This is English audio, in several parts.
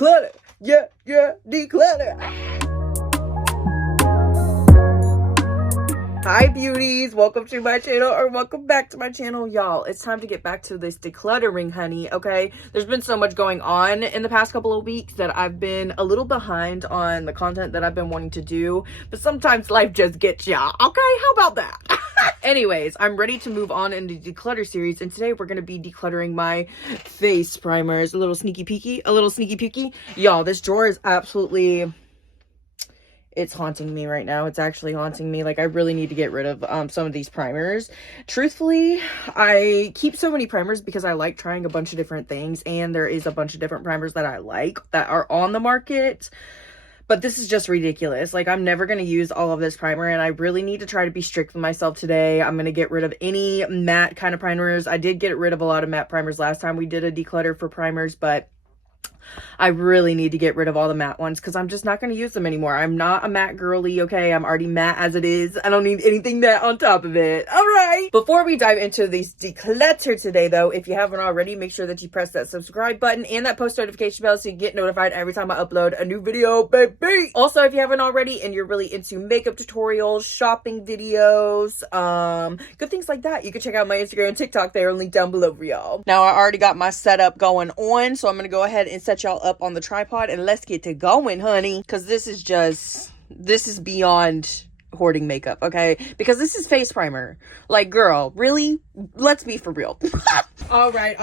declutter. Yeah, declutter. Hi beauties, welcome to my channel, or welcome back to my channel. Y'all, it's time to get back to this decluttering, honey. Okay, there's been so much going on in the past couple of weeks that I've been a little behind on the content that I've been wanting to do, but sometimes life just gets y'all. Okay, how about that? Anyways, I'm ready to move on in the declutter series, and today we're going to be decluttering my face primers. A little sneaky peeky. Y'all, this drawer is absolutely... it's haunting me right now. It's actually haunting me. Like, I really need to get rid of some of these primers. Truthfully, I keep so many primers because I like trying a bunch of different things, and there is a bunch of different primers that I like that are on the market. But this is just ridiculous. Like, I'm never going to use all of this primer, and I really need to try to be strict with myself today. I'm going to get rid of any matte kind of primers. I did get rid of a lot of matte primers last time we did a declutter for primers, but I really need to get rid of all the matte ones because I'm just not going to use them anymore. I'm not a matte girly, okay? I'm already matte as it is. I don't need anything matte on top of it. All right. Before we dive into these declutter today, though, if you haven't already, make sure that you press that subscribe button and that post notification bell so you get notified every time I upload a new video, baby. Also, if you haven't already and you're really into makeup tutorials, shopping videos, good things like that, you can check out my Instagram and TikTok. They're linked down below for y'all. Now, I already got my setup going on, so I'm going to go ahead and set y'all up on the tripod and let's get to going, honey, because this is beyond hoarding makeup, okay? Because this is face primer. Like, girl, really? Let's be for real. all right,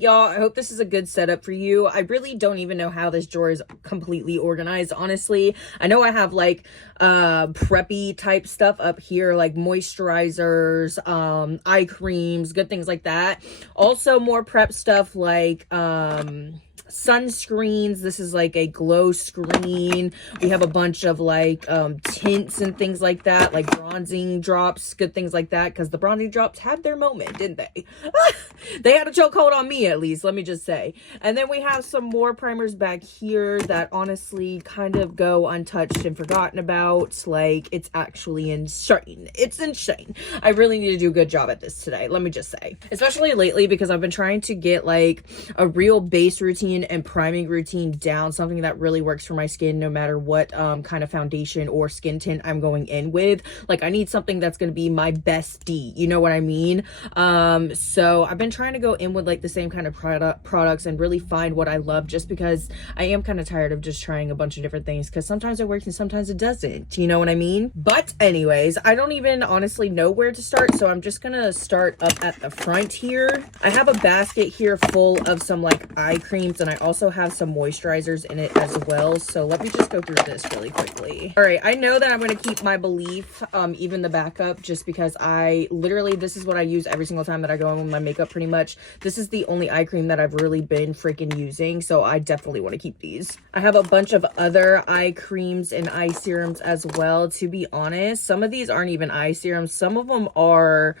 y'all. I hope this is a good setup for you. I really don't even know how this drawer is completely organized, honestly. I know I have like preppy type stuff up here, like moisturizers, eye creams, good things like that. Also more prep stuff like sunscreens. This is like a glow screen. We have a bunch of like tints and things like that, like bronzing drops, good things like that, because the bronzing drops had their moment, didn't they? They had a chokehold on me, at least, let me just say. And then we have some more primers back here that honestly kind of go untouched and forgotten about. Like, it's actually insane. It's insane. I really need to do a good job at this today, let me just say. Especially lately, because I've been trying to get like a real base routine and priming routine down, something that really works for my skin no matter what kind of foundation or skin tint I'm going in with. Like, I need something that's going to be my bestie, you know what I mean? So I've been trying to go in with like the same kind of products and really find what I love, just because I am kind of tired of just trying a bunch of different things, because sometimes it works and sometimes it doesn't, you know what I mean? But anyways, I don't even honestly know where to start, so I'm just gonna start up at the front here. I have a basket here full of some like eye creams, and I also have some moisturizers in it as well. So let me just go through this really quickly. All right, I know that I'm going to keep my Belief, even the backup, just because I literally, this is what I use every single time that I go in with my makeup pretty much. This is the only eye cream that I've really been freaking using, so I definitely want to keep these. I have a bunch of other eye creams and eye serums as well. To be honest, some of these aren't even eye serums. Some of them are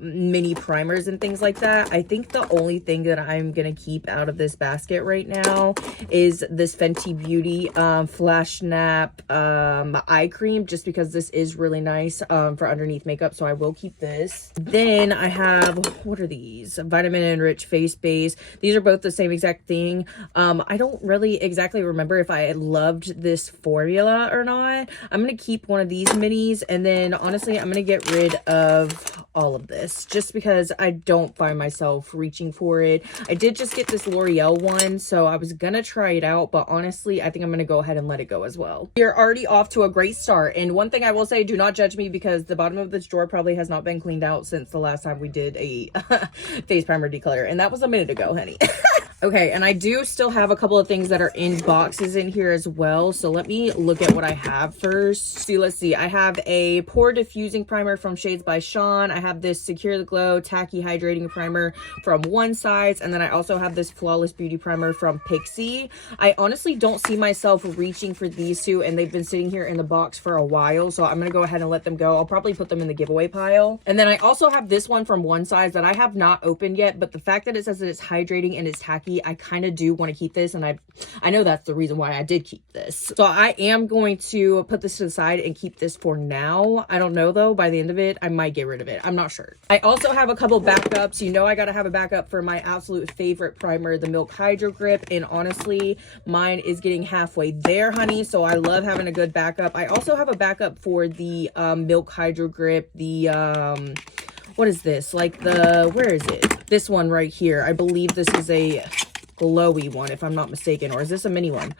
mini primers and things like that. I think the only thing that I'm going to keep out of this basket right now is this Fenty Beauty Flash Nap eye cream, just because this is really nice for underneath makeup, so I will keep this. Then I have, what are these? Vitamin Enriched Face Base. These are both the same exact thing. I don't really exactly remember if I loved this formula or not. I'm going to keep one of these minis, and then honestly, I'm going to get rid of all of this just because I don't find myself reaching for it. I did just get this L'Oreal one, so I was gonna try it out, but honestly, I think I'm gonna go ahead and let it go as well. We're already off to a great start, and one thing I will say, do not judge me, because the bottom of this drawer probably has not been cleaned out since the last time we did a face primer declutter, and that was a minute ago, honey. Okay, and I do still have a couple of things that are in boxes in here as well, so let me look at what I have first. See, let's see. I have a Pore Diffusing Primer from Shades by Sean. I have this Secure the Glow Tacky Hydrating Primer from One Size, and then I also have this Flawless Beauty Primer from Pixi. I honestly don't see myself reaching for these two, and they've been sitting here in the box for a while, so I'm going to go ahead and let them go. I'll probably put them in the giveaway pile. And then I also have this one from One Size that I have not opened yet, but the fact that it says that it's hydrating and it's tacky tacky, I kind of do want to keep this, and I know that's the reason why I did keep this. So I am going to put this to the side and keep this for now. I don't know though, by the end of it, I might get rid of it. I'm not sure. I also have a couple backups. You know I gotta have a backup for my absolute favorite primer, the Milk Hydro Grip, and honestly, mine is getting halfway there, honey, so I love having a good backup. I also have a backup for the Milk Hydro Grip, the what is this, like the, where is it, this one right here. I believe this is a glowy one, if I'm not mistaken, or is this a mini one?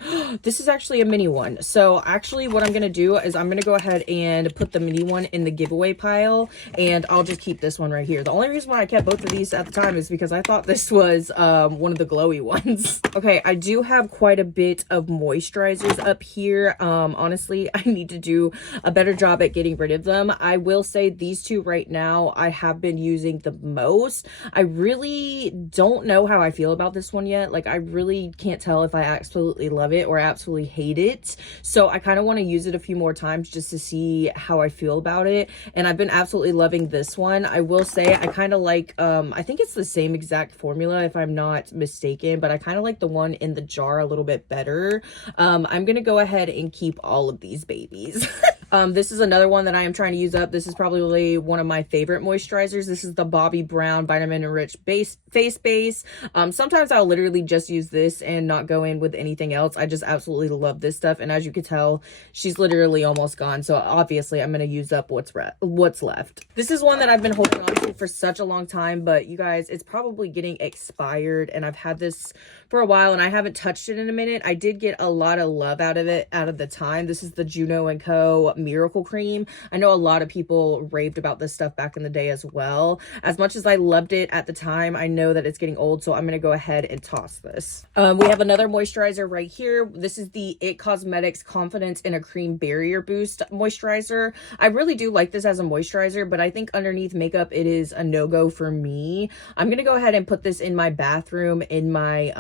This is actually a mini one. So actually what I'm gonna do is I'm gonna go ahead and put the mini one in the giveaway pile, and I'll just keep this one right here. The only reason why I kept both of these at the time is because I thought this was one of the glowy ones. Okay, I do have quite a bit of moisturizers up here. Honestly, I need to do a better job at getting rid of them. I will say these two right now I have been using the most. I really don't know how I feel about this one yet. Like, I really can't tell if I absolutely love it or absolutely hate it. So I kind of want to use it a few more times just to see how I feel about it. And I've been absolutely loving this one. I will say I kind of like, I think it's the same exact formula if I'm not mistaken, but I kind of like the one in the jar a little bit better. I'm going to go ahead and keep all of these babies. This is another one that I am trying to use up. This is probably one of my favorite moisturizers. This is the Bobbi Brown Vitamin Enriched Face Base. Sometimes I'll literally just use this and not go in with anything else. I just absolutely love this stuff. And as you can tell, she's literally almost gone. So obviously I'm going to use up what's left. This is one that I've been holding on to for such a long time, but you guys, it's probably getting expired. And I've had this for a while and I haven't touched it in a minute. I did get a lot of love out of it out of the time. This is the Juno & Co. Miracle Cream. I know a lot of people raved about this stuff back in the day as well. As much as I loved it at the time, I know that it's getting old, so I'm going to go ahead and toss this. We have another moisturizer right here. This is the IT Cosmetics Confidence in a Cream Barrier Boost moisturizer. I really do like this as a moisturizer, but I think underneath makeup it is a no-go for me. I'm going to go ahead and put this in my bathroom in my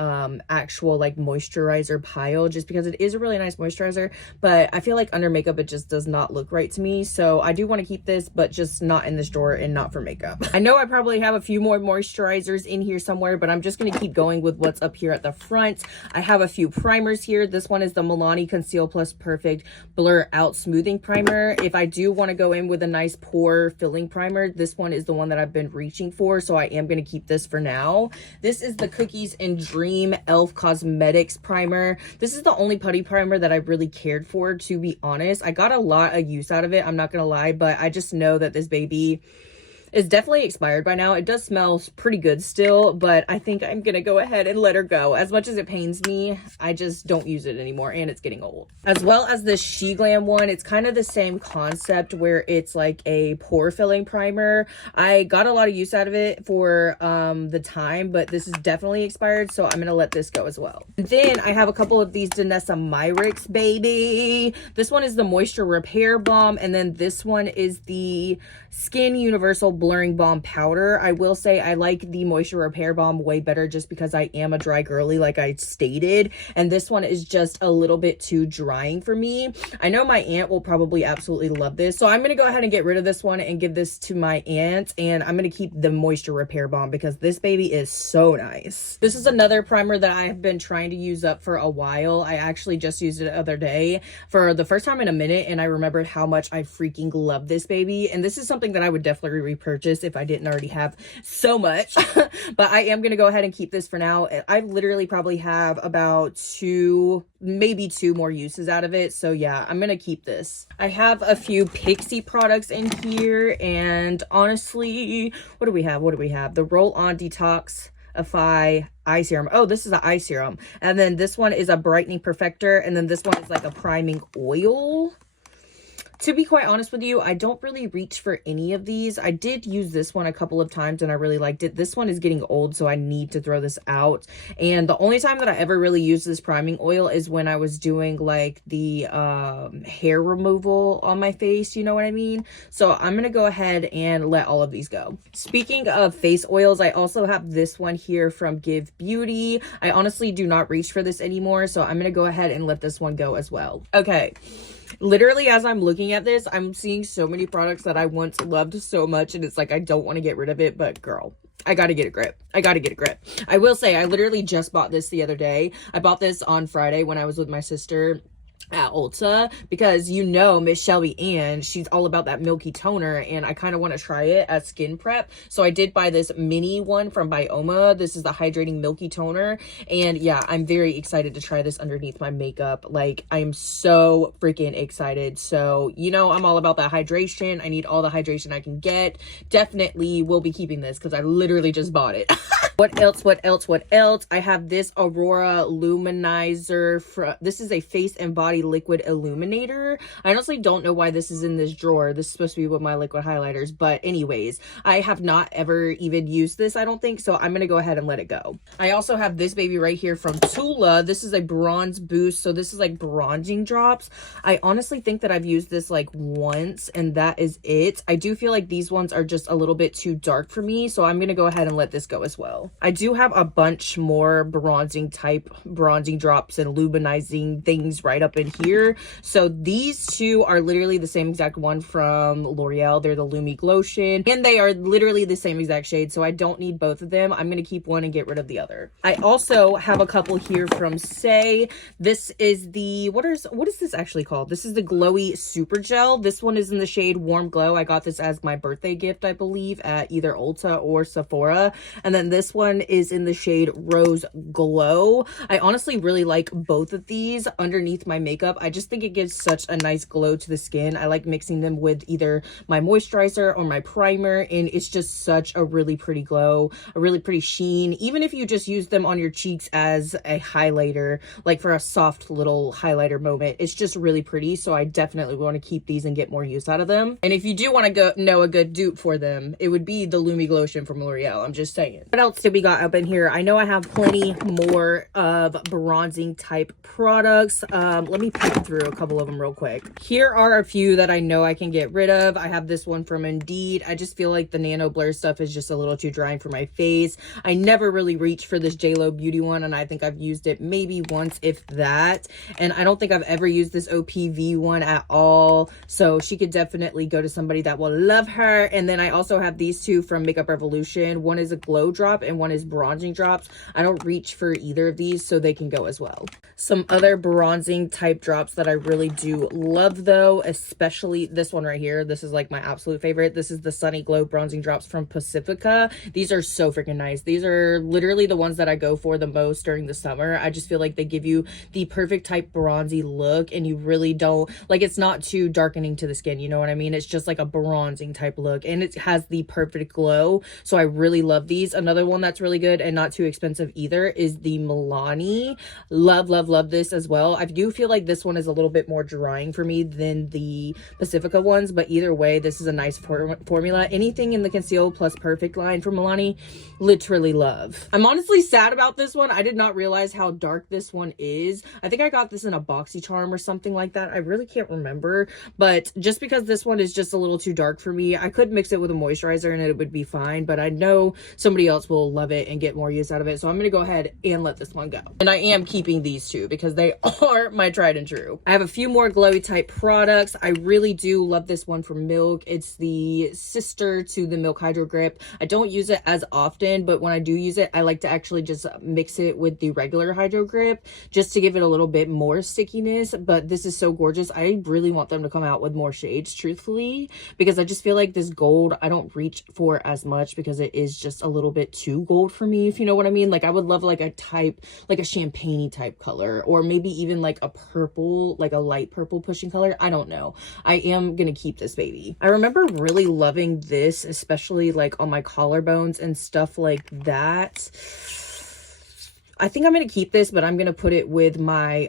actual like moisturizer pile, just because it is a really nice moisturizer, but I feel like under makeup it just does not look right to me. So I do want to keep this, but just not in this drawer and not for makeup. I know I probably have a few more moisturizers in here somewhere, but I'm just going to keep going with what's up here at the front. I have a few primers here. This one is the Milani Conceal Plus Perfect Blur Out Smoothing Primer. If I do want to go in with a nice pore filling primer, this one is the one that I've been reaching for, so I am going to keep this for now. This is the Cookies and Dream Elf Cosmetics Primer. This is the only putty primer that I really cared for, to be honest. I got a lot of use out of it, I'm not gonna lie, but I just know that this baby is definitely expired by now. It does smell pretty good still, but I think I'm gonna go ahead and let her go. As much as it pains me, I just don't use it anymore, and it's getting old. As well as the She Glam one, it's kind of the same concept where it's like a pore filling primer. I got a lot of use out of it for the time, but this is definitely expired, so I'm gonna let this go as well. And then I have a couple of these Danessa Myricks, baby. This one is the Moisture Repair Balm, and then this one is the Skin Universal Blurring Balm Powder. I will say I like the Moisture Repair Balm way better just because I am a dry girly, like I stated, and this one is just a little bit too drying for me. I know my aunt will probably absolutely love this, so I'm going to go ahead and get rid of this one and give this to my aunt, and I'm going to keep the Moisture Repair Balm because this baby is so nice. This is another primer that I have been trying to use up for a while. I actually just used it the other day for the first time in a minute, and I remembered how much I freaking love this baby, and this is something that I would definitely repurchase if I didn't already have so much. But I am going to go ahead and keep this for now. I literally probably have about maybe two more uses out of it, so yeah, I'm going to keep this. I have a few Pixi products in here, and honestly, what do we have? The Roll-On Detoxify Eye Serum. Oh, this is an eye serum, and then this one is a brightening perfector, and then this one is like a priming oil. To be quite honest with you, I don't really reach for any of these. I did use this one a couple of times and I really liked it. This one is getting old, so I need to throw this out. And the only time that I ever really used this priming oil is when I was doing like the hair removal on my face, you know what I mean? So I'm going to go ahead and let all of these go. Speaking of face oils, I also have this one here from Give Beauty. I honestly do not reach for this anymore, so I'm going to go ahead and let this one go as well. Okay. Literally, as I'm looking at this, I'm seeing so many products that I once loved so much, and it's like I don't want to get rid of it, but girl, I gotta get a grip. I gotta get a grip. I will say, I literally just bought this the other day. I bought this on Friday when I was with my sister at Ulta, because you know Miss Shelby Ann, she's all about that milky toner, and I kind of want to try it as skin prep. So I did buy this mini one from Bioma. This is the hydrating milky toner, and yeah, I'm very excited to try this underneath my makeup. Like, I am so freaking excited. So you know, I'm all about that hydration. I need all the hydration I can get. Definitely will be keeping this because I literally just bought it. What else? I have this Aurora Luminizer. This is a face and body liquid illuminator. I honestly don't know why this is in this drawer. This is supposed to be with my liquid highlighters, but anyways, I have not ever even used this, I don't think, so I'm gonna go ahead and let it go. I also have this baby right here from Tula. This is a bronze boost, so this is like bronzing drops. I honestly think that I've used this like once, and that is it. I do feel like these ones are just a little bit too dark for me, so I'm gonna go ahead and let this go as well. I do have a bunch more bronzing drops and luminizing things right up in here. So these two are literally the same exact one from L'Oreal. They're the Lumi Glotion, and they are literally the same exact shade, so I don't need both of them. I'm gonna keep one and get rid of the other. I also have a couple here from Say. This is the, what is this actually called? This is the Glowy Super Gel. This one is in the shade Warm Glow. I got this as my birthday gift, I believe, at either Ulta or Sephora. And then this one is in the shade Rose Glow. I honestly really like both of these underneath my makeup. I just think it gives such a nice glow to the skin. I like mixing them with either my moisturizer or my primer, and it's just such a really pretty glow, a really pretty sheen. Even if you just use them on your cheeks as a highlighter, like for a soft little highlighter moment, it's just really pretty. So I definitely want to keep these and get more use out of them. And if you do want to know a good dupe for them, it would be the Lumi Glotion from L'Oreal. I'm just saying. What else did we got up in here? I know I have plenty more of bronzing type products. Let me pick through a couple of them real quick. Here are a few that I know I can get rid of. I have this one from Indeed. I just feel like the Nano Blur stuff is just a little too drying for my face. I never really reached for this JLo Beauty one, and I think I've used it maybe once, if that. And I don't think I've ever used this OPV one at all. So she could definitely go to somebody that will love her. And then I also have these two from Makeup Revolution. One is a glow drop and one is bronzing drops. I don't reach for either of these, so they can go as well. Some other bronzing type drops that I really do love though, especially this one right here. This is like my absolute favorite. This is the Sunny Glow bronzing drops from Pacifica. These are so freaking nice. These are literally the ones that I go for the most during the summer. I just feel like they give you the perfect type bronzy look, and you really don't, like, it's not too darkening to the skin, you know what I mean? It's just like a bronzing type look, and it has the perfect glow. So I really love these. Another one that's really good and not too expensive either is the Milani. Love this as well. I do feel like this one is a little bit more drying for me than the Pacifica ones, but either way, this is a nice formula. Anything in the Conceal Plus Perfect line from Milani, literally love. I'm honestly sad about this one. I did not realize how dark this one is. I think I got this in a BoxyCharm or something like that. I really can't remember, but just because this one is just a little too dark for me, I could mix it with a moisturizer and it would be fine, but I know somebody else will love it and get more use out of it, so I'm gonna go ahead and let this one go. And I am keeping these two because they are my tried and true. I have a few more glowy type products. I really do love this one from Milk. It's the sister to the Milk Hydro Grip. I don't use it as often, but when I do use it, I like to actually just mix it with the regular Hydro Grip just to give it a little bit more stickiness. But this is so gorgeous. I really want them to come out with more shades, truthfully, because I just feel like this gold I don't reach for as much because it is just a little bit too gold for me, if you know what I mean. Like, I would love like a type, like a champagne type color, or maybe even like a purple, like a light purple pushing color. I don't know. I am gonna keep this baby. I remember really loving this, especially like on my collarbones and stuff like that. I think I'm going to keep this, but I'm going to put it with my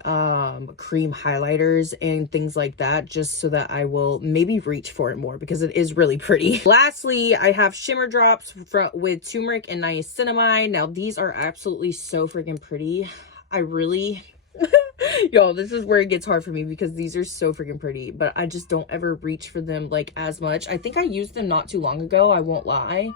cream highlighters and things like that, just so that I will maybe reach for it more because it is really pretty. Lastly, I have shimmer drops with turmeric and niacinamide. Now, these are absolutely so freaking pretty. I really... Y'all, this is where it gets hard for me because these are so freaking pretty, but I just don't ever reach for them like as much. I think I used them not too long ago, I won't lie,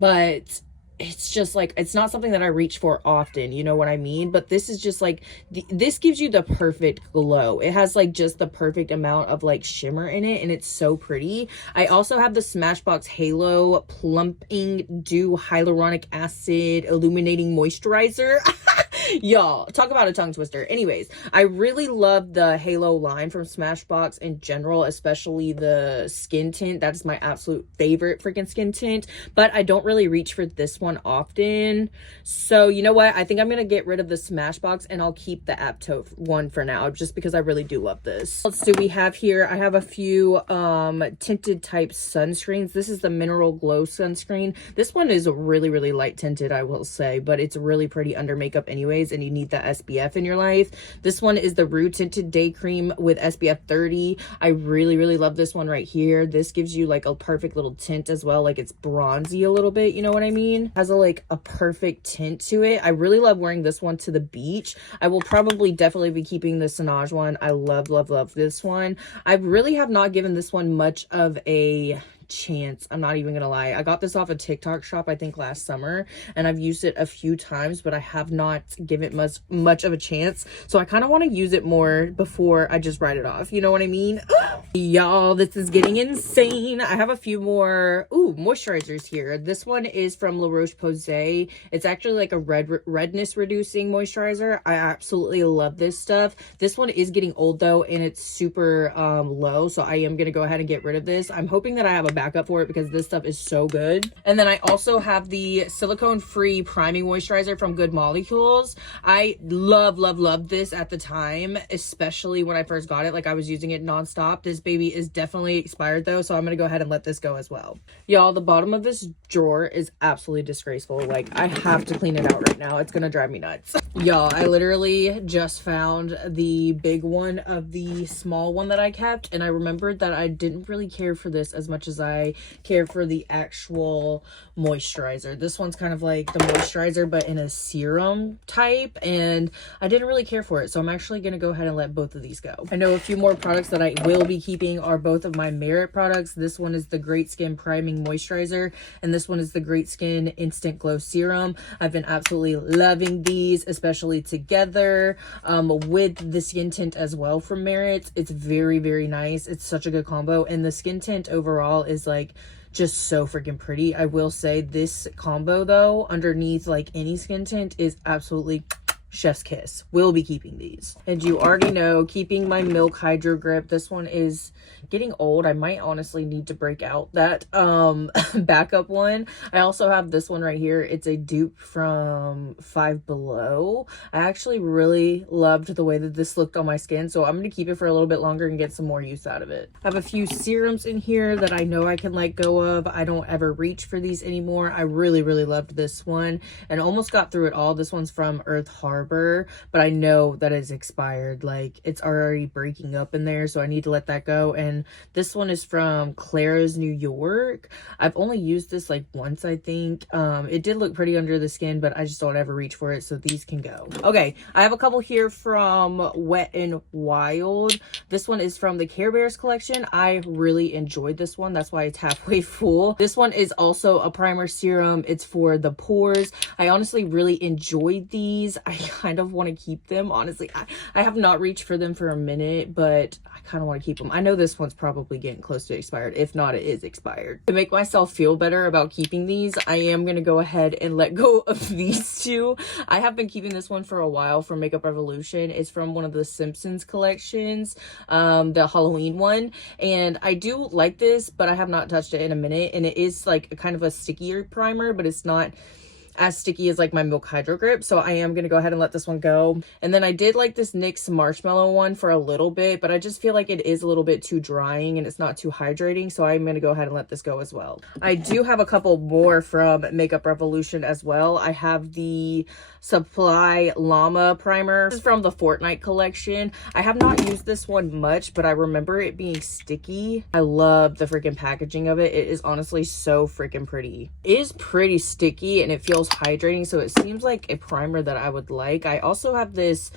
but it's just like, it's not something that I reach for often, you know what I mean? But this is just like, this gives you the perfect glow. It has like just the perfect amount of like shimmer in it, and it's so pretty. I also have the Smashbox Halo Plumping Dew Hyaluronic Acid Illuminating Moisturizer. Y'all, talk about a tongue twister. Anyways, I really love the Halo line from Smashbox in general, especially the skin tint. That's my absolute favorite freaking skin tint, but I don't really reach for this one often. So you know what? I think I'm gonna get rid of the Smashbox and I'll keep the Apto one for now, just because I really do love this. What else do we have here? I have a few tinted type sunscreens. This is the Mineral Glow sunscreen. This one is really, really light tinted, I will say, but it's really pretty under makeup anyways, and you need that SPF in your life. This one is the Rue Tinted Day Cream with SPF 30. I really, really love this one right here. This gives you like a perfect little tint as well. Like it's bronzy a little bit, you know what I mean? Has a perfect tint to it. I really love wearing this one to the beach. I will probably definitely be keeping the Sinage one. I love, love, love this one. I really have not given this one much of a chance. I'm not even gonna lie. I got this off a TikTok shop, I think last summer, and I've used it a few times, but I have not given it much of a chance. So I kind of want to use it more before I just write it off. You know what I mean? Y'all, this is getting insane. I have a few more moisturizers here. This one is from La Roche-Posay. It's actually like a redness reducing moisturizer. I absolutely love this stuff. This one is getting old though, and it's super low, so I am gonna go ahead and get rid of this. I'm hoping that I have a backup for it because this stuff is so good. And then I also have the silicone free priming moisturizer from Good Molecules. I love this at the time, especially when I first got it. Like I was using it nonstop. This baby is definitely expired though, so I'm gonna go ahead and let this go as well. Y'all, the bottom of this drawer is absolutely disgraceful. Like I have to clean it out right now. It's gonna drive me nuts. Y'all, I literally just found the big one of the small one that I kept, and I remembered that I didn't really care for this as much as I care for the actual moisturizer. This one's kind of like the moisturizer but in a serum type, and I didn't really care for it, so I'm actually gonna go ahead and let both of these go. I know a few more products that I will be keeping are both of my Merit products. This one is the Great Skin Priming Moisturizer, and this one is the Great Skin Instant Glow Serum. I've been absolutely loving these, especially together with the skin tint as well from Merit. It's very, very nice. It's such a good combo, and the skin tint overall is like just so freaking pretty. I will say this combo though, underneath like any skin tint, is absolutely chef's kiss. We'll be keeping these. And you already know, keeping my Milk Hydro Grip. This one is getting old. I might honestly need to break out that backup one. I also have this one right here. It's a dupe from Five Below. I actually really loved the way that this looked on my skin, so I'm going to keep it for a little bit longer and get some more use out of it. I have a few serums in here that I know I can let go of. I don't ever reach for these anymore. I really, really loved this one and almost got through it all. This one's from Earth Harbor, but I know that it's expired. Like it's already breaking up in there, so I need to let that go. And this one is from Clara's New York. I've only used this like once, I think. It did look pretty under the skin, but I just don't ever reach for it, so these can go. Okay, I have a couple here from Wet n Wild. This one is from the Care Bears collection. I really enjoyed this one. That's why it's halfway full. This one is also a primer serum. It's for the pores. I honestly really enjoyed these. I kind of want to keep them, honestly. I have not reached for them for a minute, but I kind of want to keep them. I know this one's probably getting close to expired. If not, it is expired. To make myself feel better about keeping these, I am going to go ahead and let go of these two. I have been keeping this one for a while from Makeup Revolution. It's from one of the Simpsons collections, the Halloween one, and I do like this, but I have not touched it in a minute, and it is like a kind of a stickier primer, but it's not as sticky as like my Milk Hydro Grip, so I am gonna go ahead and let this one go. And then I did like this NYX Marshmallow one for a little bit, but I just feel like it is a little bit too drying and it's not too hydrating, so I'm gonna go ahead and let this go as well. I do have a couple more from Makeup Revolution as well. I have the Supply Llama primer. This is from the Fortnite collection. I have not used this one much, but I remember it being sticky. I love the freaking packaging of it. It is honestly so freaking pretty. It is pretty sticky and it feels hydrating, so it seems like a primer that I would like. I also have this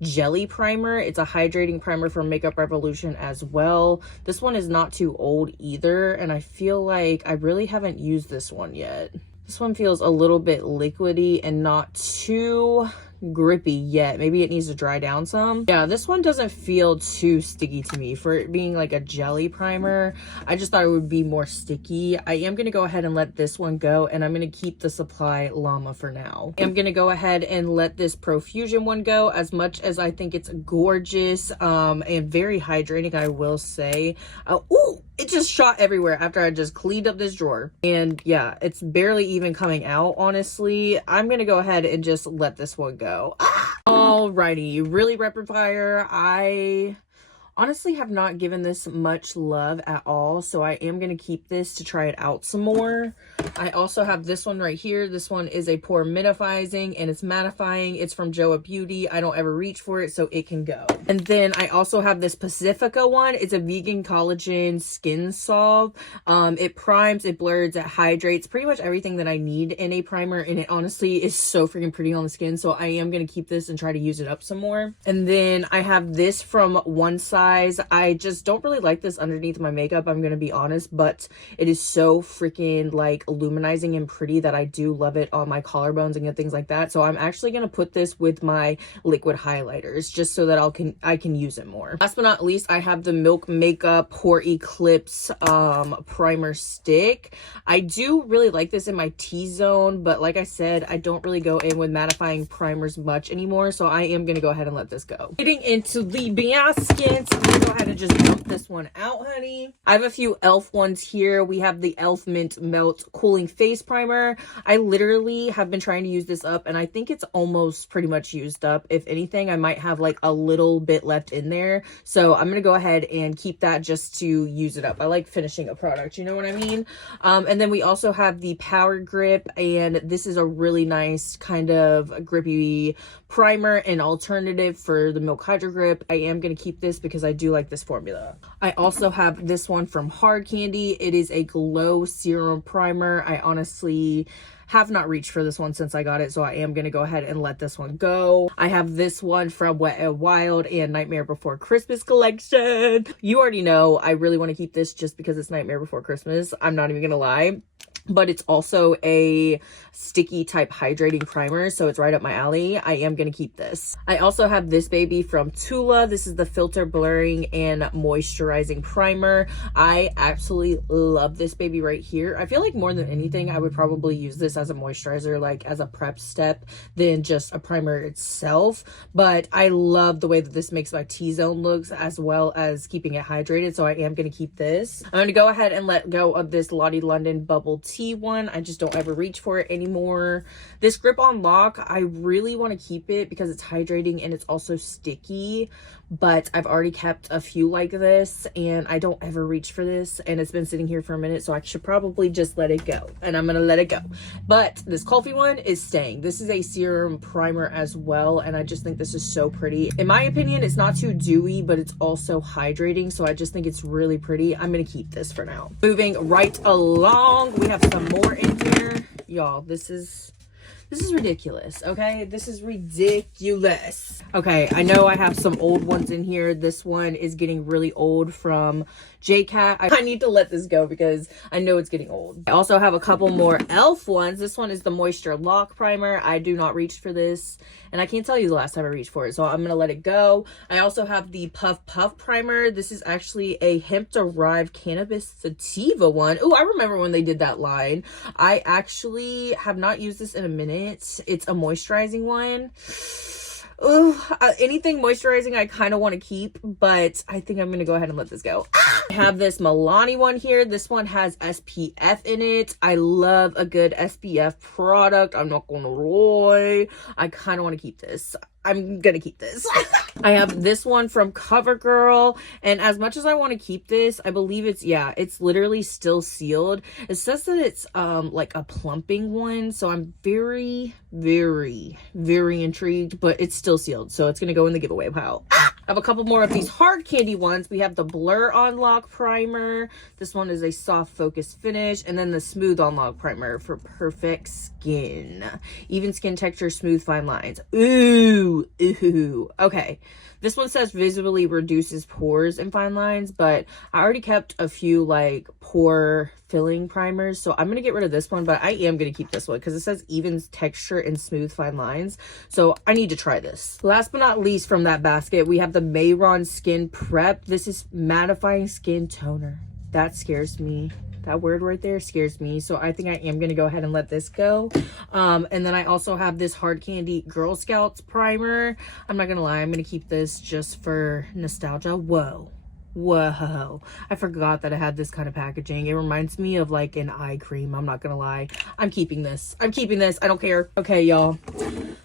jelly primer. It's a hydrating primer from Makeup Revolution as well. This one is not too old either, and I feel like I really haven't used this one yet. This one feels a little bit liquidy and not too grippy yet. Maybe it needs to dry down some. Yeah, this one doesn't feel too sticky to me. For it being like a jelly primer, I just thought it would be more sticky. I am going to go ahead and let this one go, and I'm going to keep the Supply Llama for now. I'm going to go ahead and let this Profusion one go, as much as I think it's gorgeous and very hydrating, I will say. Ooh, it just shot everywhere after I just cleaned up this drawer. And yeah, it's barely even coming out, honestly. I'm going to go ahead and just let this one go. Alrighty, really rapid fire. I honestly have not given this much love at all, so I am going to keep this to try it out some more. I also have this one right here. This one is a pore minifying and it's mattifying. It's from Joa Beauty. I don't ever reach for it, so it can go. And then I also have this Pacifica one. It's a vegan collagen skin solve. It primes, it blurs, it hydrates, pretty much everything that I need in a primer, and it honestly is so freaking pretty on the skin, so I am going to keep this and try to use it up some more. And then I have this from One Size. I just don't really like this underneath my makeup, I'm gonna be honest, but it is so freaking like luminizing and pretty that I do love it on my collarbones and things like that. So I'm actually gonna put this with my liquid highlighters just so that I can use it more. Last but not least, I have the Milk Makeup Pore Eclipse primer stick. I do really like this in my T-zone, but like I said, I don't really go in with mattifying primers much anymore, so I am gonna go ahead and let this go. Getting into the baskets, I'm gonna go ahead and just dump this one out, honey. I have a few e.l.f. ones here. We have the e.l.f. Mint Melt Cooling Face Primer. I literally have been trying to use this up, and I think it's almost pretty much used up. If anything, I might have like a little bit left in there. So I'm gonna go ahead and keep that just to use it up. I like finishing a product, you know what I mean? And then we also have the Power Grip, and this is a really nice kind of grippy primer and alternative for the Milk Hydro Grip. I am gonna keep this because I do like this formula. I also have this one from Hard Candy. It is a glow serum primer. I honestly have not reached for this one since I got it, so I am going to go ahead and let this one go. I have this one from Wet n Wild and Nightmare Before Christmas collection. You already know I really want to keep this just because it's Nightmare Before Christmas. I'm not even going to lie. But it's also a sticky type hydrating primer, so it's right up my alley. I am going to keep this. I also have this baby from Tula. This is the Filter Blurring and Moisturizing Primer. I absolutely love this baby right here. I feel like more than anything, I would probably use this as a moisturizer, like as a prep step, than just a primer itself. But I love the way that this makes my T-zone looks, as well as keeping it hydrated, so I am going to keep this. I'm going to go ahead and let go of this Lottie London Bubble Tea one. I just don't ever reach for it anymore. This Grip on Lock, I really want to keep it because it's hydrating and it's also sticky, but I've already kept a few like this and I don't ever reach for this, and it's been sitting here for a minute, so I should probably just let it go, and I'm gonna let it go. But this Kulfi one is staying. This is a serum primer as well, and I just think this is so pretty. In my opinion, it's not too dewy, but it's also hydrating, so I just think it's really pretty. I'm gonna keep this for now. Moving right along, we have some more in here. Y'all, this is ridiculous, okay? This is ridiculous. Okay, I know I have some old ones in here. This one is getting really old from JCat. I need to let this go because I know it's getting old. I also have a couple more e.l.f. ones. This one is the Moisture Lock Primer. I do not reach for this, and I can't tell you the last time I reached for it, so I'm gonna let it go. I also have the Puff Puff Primer. This is actually a hemp-derived cannabis sativa one. Oh, I remember when they did that line. I actually have not used this in a minute. It's a moisturizing one. Anything moisturizing I kind of want to keep, but I think I'm gonna go ahead and let this go. I have this Milani one here. This one has SPF in it. I love a good SPF product, I'm not gonna lie. I kind of want to keep this. I'm gonna keep this. I have this one from CoverGirl, and as much as I want to keep this, I believe it's literally still sealed. It says that it's like a plumping one, so I'm very intrigued, but it's still sealed, so it's gonna go in the giveaway pile. I have a couple more of these Hard Candy ones. We have the Blur On Lock Primer. This one is a soft focus finish, and then the Smooth On Lock Primer for perfect skin. Even skin texture, smooth fine lines. Ooh, Ooh. Okay. This one says visibly reduces pores and fine lines, but I already kept a few like pore filling primers, so I'm going to get rid of this one, but I am going to keep this one because it says evens texture and smooth fine lines, so I need to try this. Last but not least from that basket, we have the Mayron Skin Prep. This is mattifying skin toner. That scares me. That word right there scares me, so I think I am going to go ahead and let this go. And then I also have this Hard Candy Girl Scouts primer. I'm not going to lie, I'm going to keep this just for nostalgia. Whoa, I forgot that I had this kind of packaging. It reminds me of like an eye cream. I'm not going to lie. I'm keeping this. I don't care. Okay, y'all.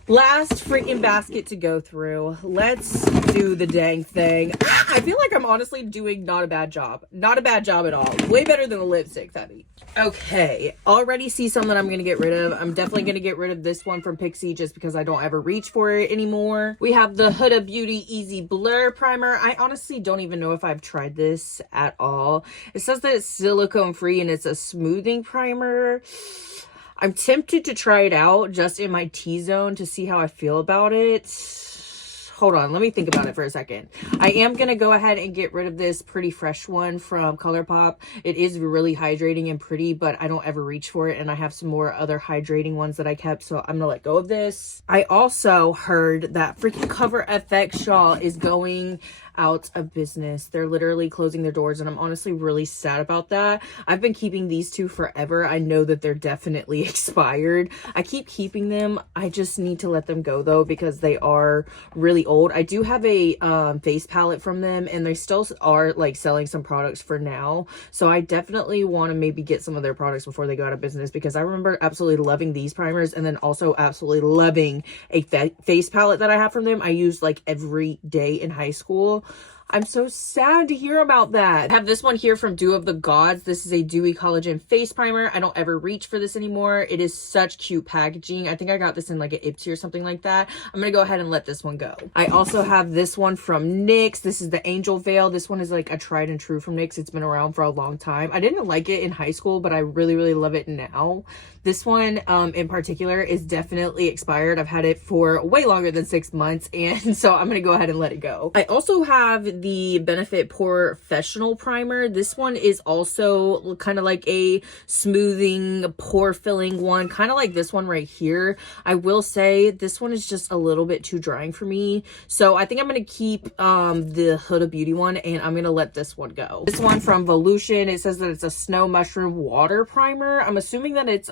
Last freaking basket to go through. Let's do the dang thing. I feel like I'm honestly doing not a bad job. Not a bad job at all. Way better than the lipstick, Febby. Okay, already see some that I'm going to get rid of. I'm definitely going to get rid of this one from Pixie just because I don't ever reach for it anymore. We have the Huda Beauty Easy Blur Primer. I honestly don't even know if I've tried this at all. It says that it's silicone free and it's a smoothing primer. I'm tempted to try it out just in my T-zone to see how I feel about it. Hold on, let me think about it for a second. I am going to go ahead and get rid of this Pretty Fresh one from ColourPop. It is really hydrating and pretty, but I don't ever reach for it, and I have some more other hydrating ones that I kept, so I'm going to let go of this. I also heard that freaking Cover FX Shaw is going out of business. They're literally closing their doors, and I'm honestly really sad about that. I've been keeping these two forever. I know that they're definitely expired. I keep keeping them. I just need to let them go though because they are really old. I do have a face palette from them, and they still are like selling some products for now, so I definitely want to maybe get some of their products before they go out of business, because I remember absolutely loving these primers, and then also absolutely loving a face palette that I have from them. I used like every day in high school. I'm so sad to hear about that. I have this one here from Dew of the Gods. This is a dewy collagen face primer. I don't ever reach for this anymore. It is such cute packaging. I think I got this in like an Ipsy or something like that. I'm gonna go ahead and let this one go. I also have this one from NYX. This is the Angel Veil. This one is like a tried and true from NYX. It's been around for a long time. I didn't like it in high school, but I really love it now. This one in particular is definitely expired. I've had it for way longer than 6 months, and so I'm gonna go ahead and let it go. I also have the Benefit Professional Primer. This one is also kind of like a smoothing, pore filling one, kind of like this one right here. I will say this one is just a little bit too drying for me, so I think I'm gonna keep the Huda Beauty one, and I'm gonna let this one go. This one from Volution, it says that it's a Snow Mushroom Water Primer. I'm assuming that it's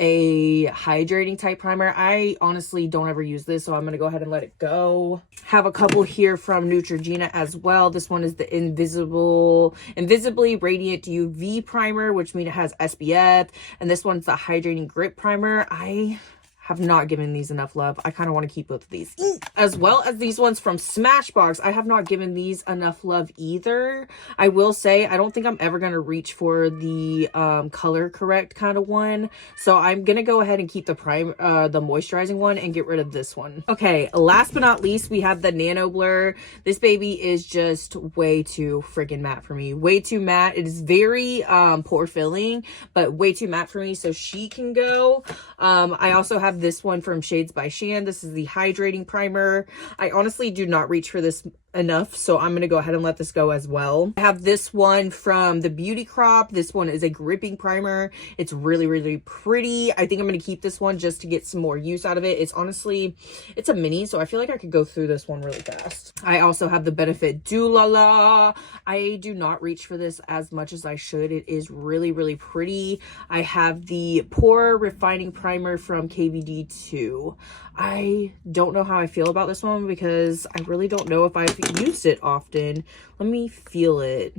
a hydrating type primer. I honestly don't ever use this, so I'm gonna go ahead and let it go. Have a couple here from Neutrogena as well. This one is the Invisibly Radiant UV Primer, which means it has SPF, and this one's the Hydrating Grip Primer. I have not given these enough love. I kind of want to keep both of these. As well as these ones from Smashbox. I have not given these enough love either. I will say, I don't think I'm ever going to reach for the color correct kind of one. So I'm going to go ahead and keep the the moisturizing one and get rid of this one. Okay, last but not least, we have the Nano Blur. This baby is just way too freaking matte for me. Way too matte. It is very pore filling, but way too matte for me, so she can go. I also have this one from Shades by Shan. This is the hydrating primer. I honestly do not reach for this enough, so I'm going to go ahead and let this go as well. I have this one from the Beauty Crop. This one is a gripping primer. It's really pretty. I think I'm going to keep this one just to get some more use out of it. It's honestly, it's a mini, so I feel like I could go through this one really fast. I also have the Benefit Doolala. I do not reach for this as much as I should. It is really pretty. I have the Pore Refining Primer from KVD2. I don't know how I feel about this one because I really don't know if I've used it often. Let me feel it.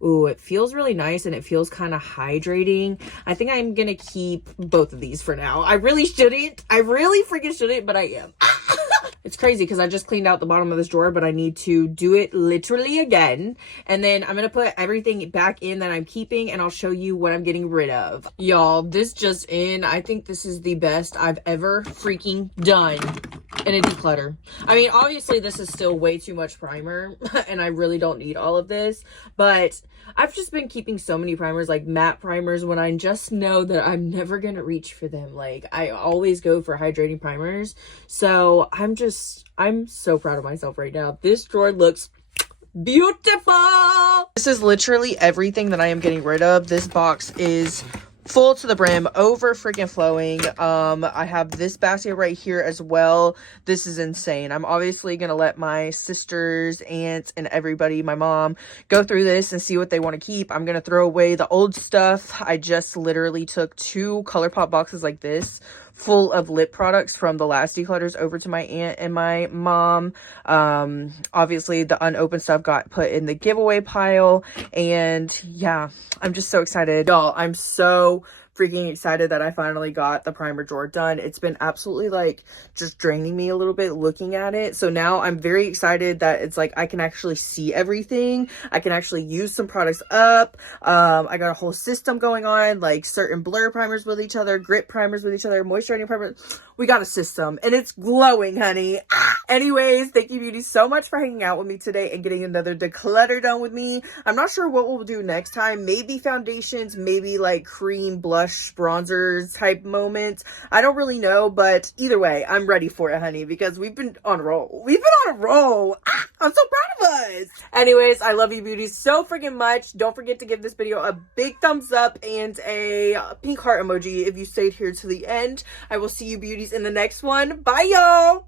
Ooh, it feels really nice and it feels kind of hydrating. I think I'm gonna keep both of these for now. I really shouldn't. I really freaking shouldn't, but I am. It's crazy because I just cleaned out the bottom of this drawer, but I need to do it literally again. And then I'm going to put everything back in that I'm keeping, and I'll show you what I'm getting rid of. Y'all, this just in. I think this is the best I've ever freaking done in a declutter. I mean, obviously this is still way too much primer and I really don't need all of this, but I've just been keeping so many primers, like matte primers, when I just know that I'm never going to reach for them. Like, I always go for hydrating primers. So I'm so proud of myself right now. This drawer looks beautiful. This is literally everything that I am getting rid of. This box is full to the brim, over freaking flowing. I have this basket right here as well. This is insane. I'm obviously gonna let my sisters, aunts, and everybody, my mom, go through this and see what they want to keep. I'm gonna throw away the old stuff. I just literally took 2 ColourPop boxes like this full of lip products from the last declutters over to my aunt and my mom. Obviously the unopened stuff got put in the giveaway pile, and yeah, I'm just so excited. Y'all, I'm so freaking excited that I finally got the primer drawer done. It's been absolutely like just draining me a little bit looking at it. So now I'm very excited that it's like I can actually see everything. I can actually use some products up. I got a whole system going on, like certain blur primers with each other, grit primers with each other, moisturizing primers. We got a system and it's glowing, honey. Anyways, thank you beauties so much for hanging out with me today and getting another declutter done with me. I'm not sure what we'll do next time. Maybe foundations, maybe like cream, blush, bronzers type moments. I don't really know, but either way, I'm ready for it, honey, because we've been on a roll. I'm so proud of us. Anyways, I love you beauties so freaking much. Don't forget to give this video a big thumbs up and a pink heart emoji if you stayed here to the end. I will see you beauties in the next one. Bye, y'all.